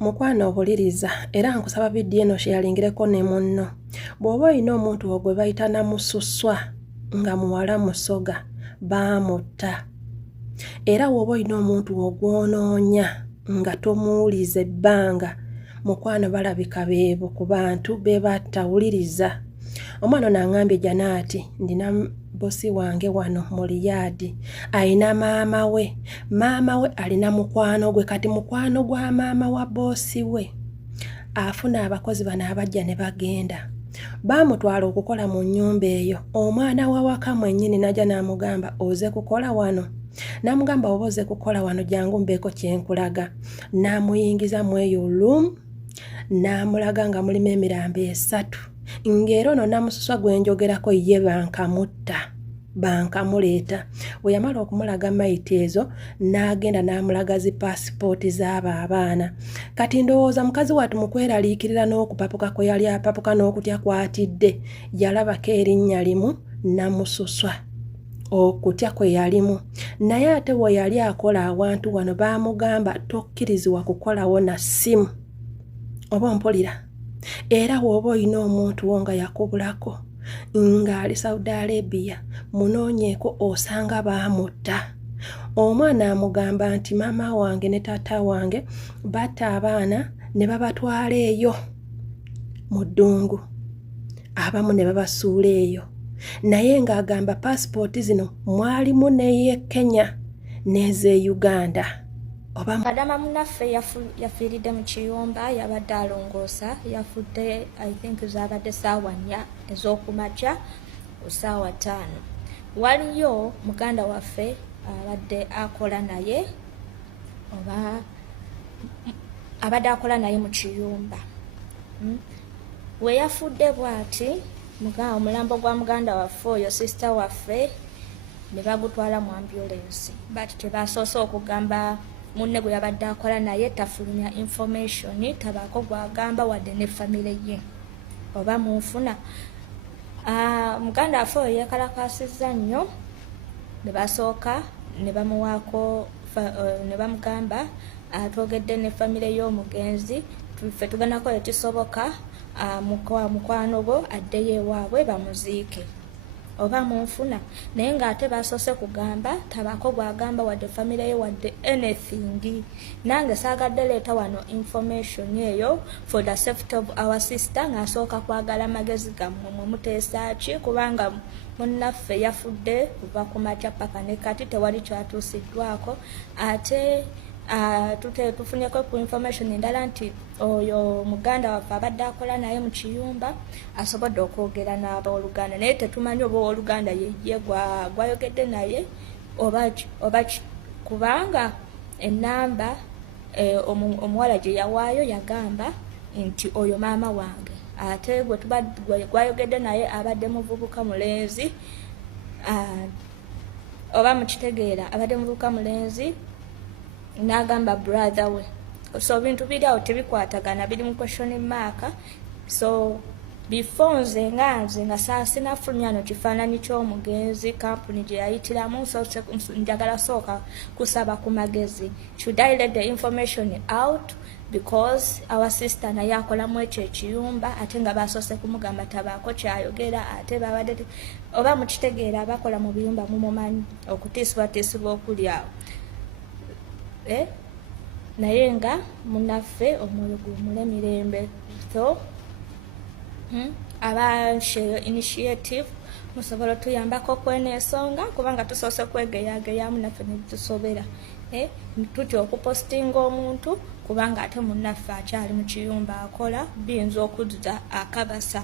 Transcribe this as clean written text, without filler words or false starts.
Mukwano obuliriza era nkusaba vidiyo eno sheyalingireko ne munno. Bw'oba olina omuntu ogwe bayita Namususwa nga muwala musoga baamutta. Era bw'oba olina omuntu ogwonoonya nga tomuwuliza ebbanga, mukwano balabika beebo ku bantu be battawuliriza. Omwana ono aŋŋambye Janaati, ndina bosi wange wano mu Riyadi, ayina maama we. Maama we alina mukwano gwe, kati mukwano gwa maama wa bosi we afuna abakozi bano abajja ne bagenda. Baamutwala okukola mu nnyumba eyo. Omwana wa waka mwennyini najja n'amugamba oze kukola wano. N'amugamba oba oze kukola wano jangu mbeeko kyenkulaga. N'amuyingiza mu eyo room, n'amulaga nga mulimu emirambo 3. Ng'era ono Namususwa gwe njogerako ye bankamutta, bankamuleeta. Bwe yamala okumulaga mayiti ezo, n'agenda n'amulaga zi paasipooti z'abo abaana. Kati ndowooza mukazi wattu mu kweraliikirira n'okupapuka kwe yali apapuka n'okutya kwatidde, yalabako erinnya limu Namususwa. Okutya kwe yalimu. Naye ate bwe yali akola awantu wano baamugamba tokkirizibwa kukolawo na ssimu. Oba mpulira. Era bw'oba olina omuntu wo nga yakubulako ng'ali Saudi Arabia, munoonyeeko osanga baamutta. Omwana amugamba nti maama wange ne taata wange batta abaana ne babatwala eyo mu ddungu. Abamu ne babasuula eyo. Naye ng'agamba paasipooti zino mwalimu n'eye Kenya n'eze Uganda. Kadama munaffe yafiiridde mu kiyumba, yabadde alongoosa, yafudde I think zaabadde ssaawa 4 ez'okumakya ku ssaawa 5. Waliyo muganda waffe abadde akola naye oba abadde akola naye mu kiyumba. We yafudde bw'ati omulambo gwa muganda waffe oyo sister waffe ne bagutwala mu ambulance, but tebasoose okugamba munne gwe yabadde akola naye tafulumya information, tabaako gwagamba wadde ne famire ye oba munfuna. Muganda waffe oyo yeekalakaasizza nnyo, ne basooka ne bamuwaako ne bamugamba atwogedde ne famire y'omugenzi, ffe tuganako ekisoboka mukwano gwo addeyo ewaabwe bamuziike oba munfuna. Naye ng'ate basoose kugamba tabaako gwagamba wadde famire ye wadde anything. Nange saagadde leeta wano information eyo for the safety of our sister, ng'asooka kwagala amagezi gammwe mwe muteesa ki, kubanga munnaffe yafudde kuva ku makya paka ne kati tewali kyatuusiddwako. Ate tufunyeko ku information endala nti oyo muganda waffe abadde akola naye mu kiyumba asobodde okwogera n'abooluganda, naye tetumanyi oba owooluganda ye gwayogedde naye oba kubanga ennamba omuwala gye yawaayo yagamba nti oyo maama wange, ate gwayogedde naye abadde muvubuka mulenzi oba mukitegeera, abadde muvubuka mulenzi n'agamba brother we. So bintu biri awo tebikwatagana, biri mu question mark. So before nze nga sinafulumya no kifaananyi ky'omugenzi kampuni gye yayitiramu, so njagala sooka kusaba ku magezi. Should I let the information out because our sister naye akolamu ekyo ekiyumba, ate nga basoose kumugamba tabaako kyayogera, ate babadde oba mukitegeera abakola mu biyumba mumumanyi okutiisibwatiisibwa okuli awo. Naye nga munaffe omwoyo gumule mirembe. So aba share initiative musobola tuyambako kwene ensonga, kubanga tusoose kwegeyageyamu naffe ne tusobera tutya okupostinga omuntu, kubanga ate munnaffe akyali mu kiyumba akola, biyinza okuzza akabasa.